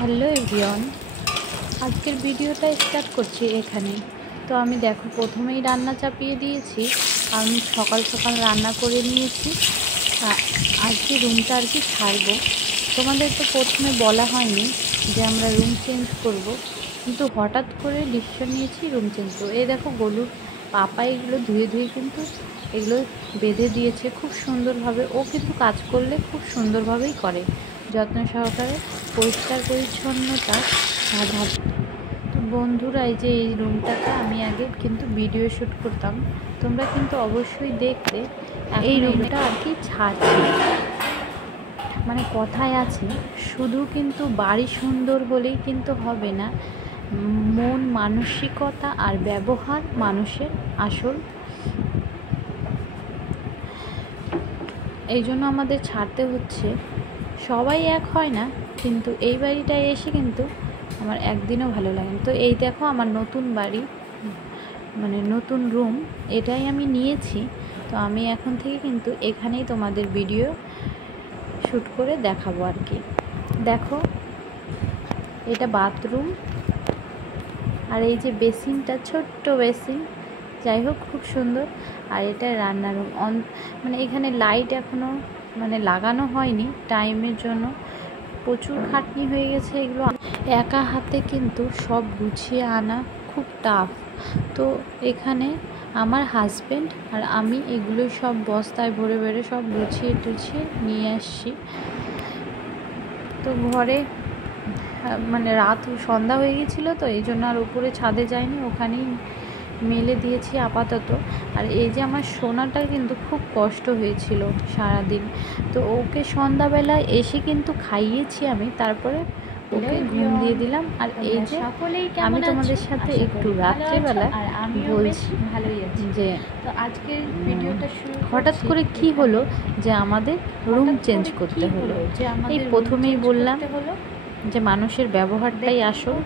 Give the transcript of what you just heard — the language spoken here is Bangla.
হ্যালো এভরিওয়ান, আজকের ভিডিওটা স্টার্ট করছি এখানে। তো আমি দেখো প্রথমেই রান্না চাপিয়ে দিয়েছি। আমি সকাল সকাল রান্না করে নিয়েছি। আজকে রুমটা আর কি ছাড়বো। তোমাদের তো প্রথমে বলা হয়নি যে আমরা রুম চেঞ্জ করব, কিন্তু হঠাৎ করে ডিসিশন নিয়েছি রুম চেঞ্জ করবো। এই দেখো গলুর পাপা এগুলো ধুয়ে ধুয়ে কিন্তু এগুলো বেঁধে দিয়েছে খুব সুন্দরভাবে। ও কিন্তু কাজ করলে খুব সুন্দরভাবেই করে, যত্ন সহকারে পরিষ্কার পরিচ্ছন্নতা ভাব। তো বন্ধুরা, এই যে এই রুমটাতে আমি আগে কিন্তু ভিডিও শ্যুট করতাম, তোমরা কিন্তু অবশ্যই দেখতে। এই রুমটা আর কি ছাড়ছি, মানে কথায় আছে শুধু কিন্তু বাড়ি সুন্দর হলেই কিন্তু হবে না, মন মানসিকতা আর ব্যবহার মানুষের আসল। এই জন্য আমাদের ছাড়তে হচ্ছে। সবাই এক হয় না, কিন্তু এই বাড়িটায় এসে কিন্তু আমার একদিনও ভালো লাগে না। তো এই দেখো আমার নতুন বাড়ি, মানে নতুন রুম, এটাই আমি নিয়েছি। তো আমি এখন থেকে কিন্তু এখানেই তোমাদের ভিডিও শ্যুট করে দেখাবো আর কি। দেখো এটা বাথরুম, আর এই যে বেসিনটা, ছোট্ট বেসিন, যাই হোক খুব সুন্দর। আর এটা রান্নার রুম। মানে এখানে লাইট এখনও মানে লাগানো হয়নি টাইমের জন্য, প্রচুর খাটনি হয়ে গেছে। এগুলো একা হাতে কিন্তু সব গুছিয়ে আনা খুব টাফ। তো এখানে আমার হাজব্যান্ড আর আমি এগুলো সব বস্তায় ভরে ভরে সব গুছিয়ে টুছিয়ে নিয়ে আসছি। তো ঘরে মানে রাত সন্ধ্যা হয়ে গেছিলো, তো এই জন্য আর উপরে ছাদে যাইনি, ওখানেই মেলে দিয়েছি আপাতত। আর এই যে আমার সোনাটা কিন্তু খুব কষ্ট হয়েছিল সারাদিন, তো ওকে সন্ধ্যাবেলায় এসে কিন্তু খাইয়েছি আমি, তারপরে ওকে ঘুম দিয়ে দিলাম। আর এই যে আমি তোমাদের সাথে একটু রাত্রেবেলা বলছি যে তো আজকের ভিডিওটা হঠাৎ করে কি হলো যে আমাদের রুম চেঞ্জ করতে হলো। এই প্রথমেই বললাম যে মানুষের ব্যবহারটাই আসল।